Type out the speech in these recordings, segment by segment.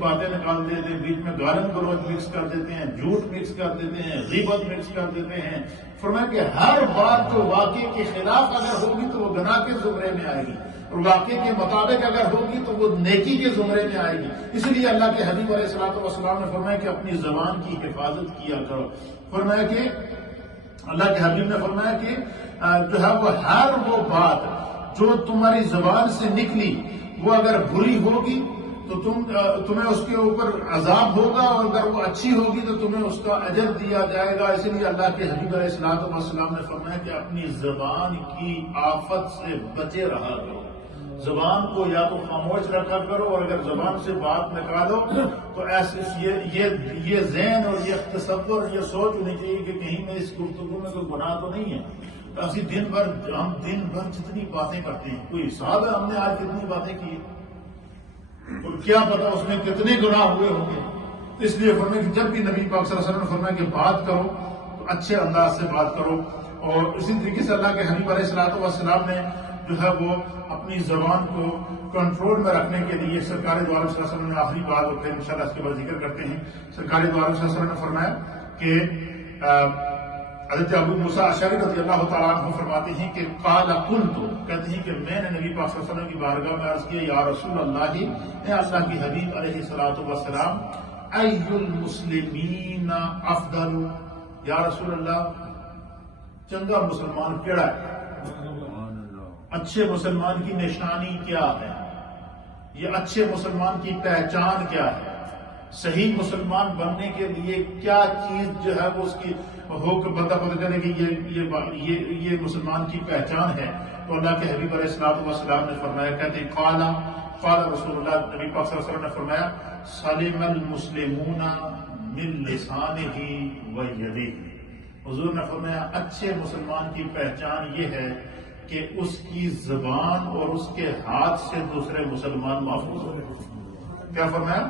باتیں نکال دیتے ہیں، بیچ میں گالن گلوچ مکس کر دیتے ہیں، جھوٹ مکس کر دیتے ہیں، غیبت مکس کر دیتے ہیں۔ فرمایا کہ ہر بات جو واقعے کے خلاف اگر ہوگی تو وہ گناہ کے زمرے میں آئے گی، اور واقعے کے مطابق اگر ہوگی تو وہ نیکی کے زمرے میں آئے گی۔ اس لیے اللہ کے حبیب علیہ الصلوۃ والسلام نے فرمایا کہ اپنی زبان کی حفاظت کیا کرو۔ فرمایا کہ اللہ کے حبیب نے فرمایا کہ جو ہے وہ ہر وہ بات جو تمہاری زبان سے نکلی وہ اگر بری ہوگی تو تمہیں اس کے اوپر عذاب ہوگا، اور اگر وہ اچھی ہوگی تو تمہیں اس کا اجر دیا جائے گا۔ اسی لیے اللہ کے حبیب علیہ الصلوۃ والسلام نے فرمایا کہ اپنی زبان کی آفت سے بچے رہا کرو۔ زبان کو یا تو خاموش رکھا کرو، اور اگر زبان سے بات نکالو تو ایسے یہ ذہن اور یہ تصور اور یہ سوچ ہونی چاہیے کہ کہیں میں اس گفتگو میں کوئی گناہ تو نہیں ہے۔ ہم دن بھر جتنی باتیں کرتے ہیں، کوئی حساب ہے ہم نے آج کتنی باتیں کی، اور کیا پتا اس میں کتنے گناہ ہوئے ہوں گے۔ اس لیے فرمایا کہ جب بھی نبی پاک صلی اللہ علیہ وسلم نے فرمایا کہ بات کرو تو اچھے انداز سے بات کرو۔ اور اسی طریقے سے اللہ کے حبیب علیہ الصلوۃ والسلام نے جو ہے وہ اپنی زبان کو کنٹرول میں رکھنے کے لیے سرکار دو عالم صلی اللہ علیہ وسلم نے آخری بات، اور پھر انشاءاللہ اس کے بعد ذکر کرتے ہیں، سرکار دو عالم صلی اللہ علیہ وسلم نے فرمایا کہ حضرت ابو موسیٰ اشعری رضی اللہ تعالیٰ عنہ فرماتے ہیں کہ قال قلت، کہتے ہیں کہ میں نے نبی پاک صلی اللہ علیہ وسلم کی بارگاہ میں عرض کیا، یا رسول اللہ، اے اللہ کی حبیب علیہ الصلوۃ والسلام، ای المسلمین افضل، یا رسول اللہ چنگا مسلمان کیڑا ہے؟ اچھے مسلمان کی نشانی کیا ہے؟ یہ اچھے مسلمان کی پہچان کیا ہے؟ صحیح مسلمان بننے کے لیے کیا چیز جو ہے وہ اس کی ہو کہ بندہ پتہ چلے کہ یہ مسلمان کی پہچان ہے؟ تو اللہ کے حبیب علیہ الصلوۃ والسلام نے فرمایا، کہتے ہیں قال رسول اللہ، نبی پاک صلی اللہ علیہ وسلم نے فرمایا، سلم المسلمون من لسانہ و یدہ۔ حضور نے فرمایا اچھے مسلمان کی پہچان یہ ہے کہ اس کی زبان اور اس کے ہاتھ سے دوسرے مسلمان محفوظ ہو۔ کیا فرمایا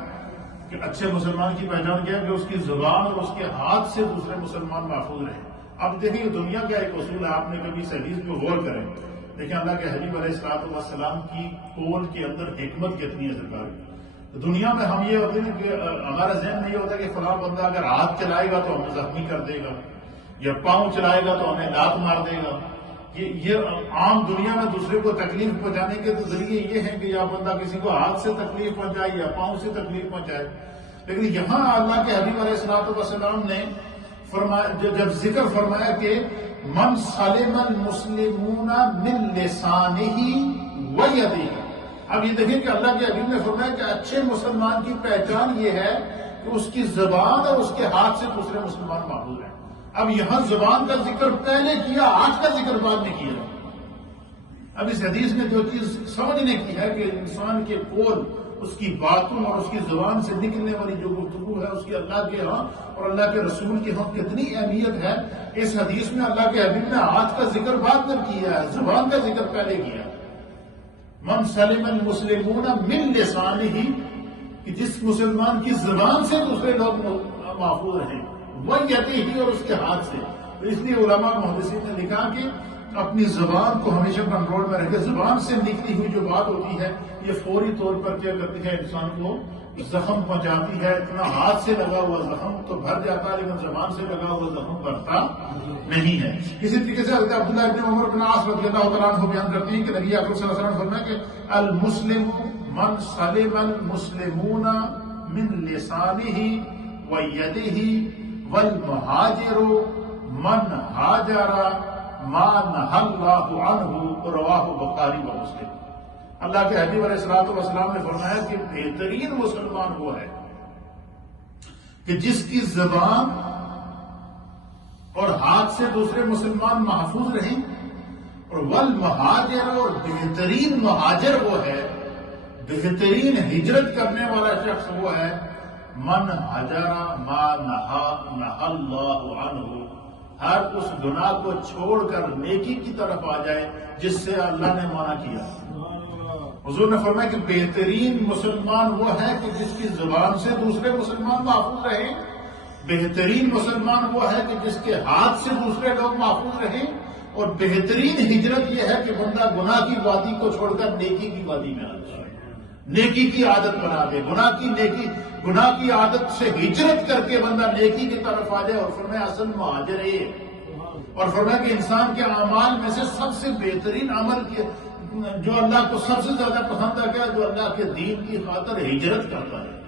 کہ اچھے مسلمان کی پہچان کیا ہے کہ اس کی زبان اور اس کے ہاتھ سے دوسرے مسلمان محفوظ رہیں۔ اب دیکھیں دنیا کا ایک اصول ہے، آپ نے کبھی اس حدیث پہ غور کریں، دیکھیں اللہ کے حبیب علیہ الصلوۃ والسلام کی قول کے اندر حکمت کتنی ہے سرکار۔ دنیا میں ہم یہ ہوتے ہیں کہ ہمارا ذہن میں یہ ہوتا ہے کہ فلاں بندہ اگر ہاتھ چلائے گا تو ہمیں زخمی کر دے گا، یا پاؤں چلائے گا تو ہمیں لات مار دے گا۔ یہ عام دنیا میں دوسرے کو تکلیف پہنچانے کے تو ذریعے یہ ہے کہ یا بندہ کسی کو ہاتھ سے تکلیف پہنچائے یا پاؤں سے تکلیف پہنچائے، لیکن یہاں اللہ کے حبیب علیہ الصلوۃ والسلام نے فرمایا، جب ذکر فرمایا کہ من سلم المسلمون من لسانہ و یدہ، اب یہ دیکھیں کہ اللہ کے حبیب نے فرمایا کہ اچھے مسلمان کی پہچان یہ ہے کہ اس کی زبان اور اس کے ہاتھ سے دوسرے مسلمان محفوظ ہیں۔ اب یہاں زبان کا ذکر پہلے کیا، آج کا ذکر بعد میں کیا۔ اب اس حدیث میں جو چیز سمجھنے کی ہے کہ انسان کے قول، اس کی باتوں اور اس کی زبان سے نکلنے والی جو گفتگو ہے اس کی اللہ کے ہاں اور اللہ کے رسول کے ہاں کتنی اہمیت ہے، اس حدیث میں اللہ کے حبیب نے ہاتھ کا ذکر بعد میں کیا ہے، زبان کا ذکر پہلے کیا۔ من سلم المسلمون من لسانہ، کہ جس مسلمان کی زبان سے دوسرے لوگ محفوظ رہیں، وہ یدہ ہی، اور اس کے ہاتھ سے۔ تو اس لیے علماء محدثین نے لکھا کہ اپنی زبان کو ہمیشہ کنٹرول میں رکھے۔ زبان سے نکلی ہوئی جو بات ہوتی ہے یہ فوری طور پر کیا کرتی ہے، انسان کو زخم پہنچاتی ہے۔ اتنا ہاتھ سے لگا ہوا زخم تو بھر جاتا ہے، لیکن زبان سے لگا ہوا زخم بھرتا نہیں ہے۔ اسی طریقے سے حضرت عبداللہ ابن عمر بن عاص رضی اللہ تعالیٰ عنہ بیان کرتے ہیں کہ نبی اکرم صلی اللہ علیہ وسلم نے فرمایا کہ المسلم من سلم المسلمون من لسانہ و یدہ والمہاجر من ہاجر ما نہى اللہ عنہ، رواہ بخاری و مسلم۔ اللہ کے حبیب علیہ الصلوۃ والسلام نے فرمایا کہ بہترین مسلمان وہ ہے کہ جس کی زبان اور ہاتھ سے دوسرے مسلمان محفوظ رہیں، اور والمہاجر، اور بہترین مہاجر وہ ہے، بہترین ہجرت کرنے والا شخص وہ ہے، من ہجر ما نہى اللہ عنہ، ہر اس گناہ کو چھوڑ کر نیکی کی طرف آ جائے جس سے اللہ نے منع کیا۔ حضور نے فرمایا کہ بہترین مسلمان وہ ہے کہ جس کی زبان سے دوسرے مسلمان محفوظ رہیں، بہترین مسلمان وہ ہے کہ جس کے ہاتھ سے دوسرے لوگ محفوظ رہیں، اور بہترین ہجرت یہ ہے کہ بندہ گناہ کی وادی کو چھوڑ کر نیکی کی وادی میں آ جائے۔ نیکی کی عادت بنا دے، گناہ کی عادت سے ہجرت کر کے بندہ نیکی کی طرف آ جائے. اور فرمایا اصل مہاجر ہے. اور فرمایا کہ انسان کے اعمال میں سے سب سے بہترین عمل جو اللہ کو سب سے زیادہ پسند ہے کیا؟ جو اللہ کے دین کی خاطر ہجرت کرتا ہے.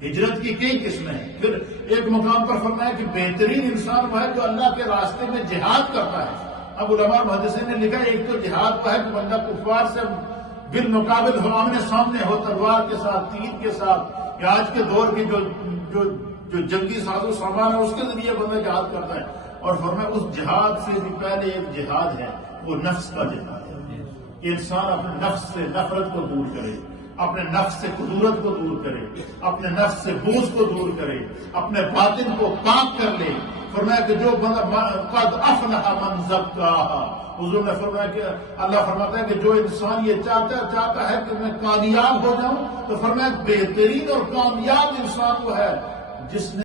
ہجرت کی کئی قسمیں ہیں. پھر ایک مقام پر فرمایا کہ بہترین انسان وہ ہے جو اللہ کے راستے میں جہاد کرتا ہے. اب علماء محدثین نے لکھا ایک تو جہاد وہ ہے کہ بندہ کفار سے بالمقابل ہو، آمنے سامنے ہو، تلوار کے ساتھ، تیر کے ساتھ، یا آج کے دور کی جو جنگی ساز و سامان ہے اس کے ذریعے بندہ جہاد کرتا ہے. اور فرمایا اس جہاد سے بھی پہلے ایک جہاد ہے، وہ نفس کا جہاد ہے. کہ انسان اپنے نفس سے نفرت کو دور کرے، اپنے نفس سے کدورت کو دور کرے، اپنے نفس سے بوجھ کو دور کرے، اپنے باطن کو پاک کر لے. فرمایا کہ جو بندہ قد افلح من زکاہا، حضور نے فرمایا کہ اللہ فرماتا ہے کہ جو انسان یہ چاہتا ہے کہ میں کامیاب ہو جاؤں، تو فرمایا بہترین اور کامیاب انسان وہ ہے جس نے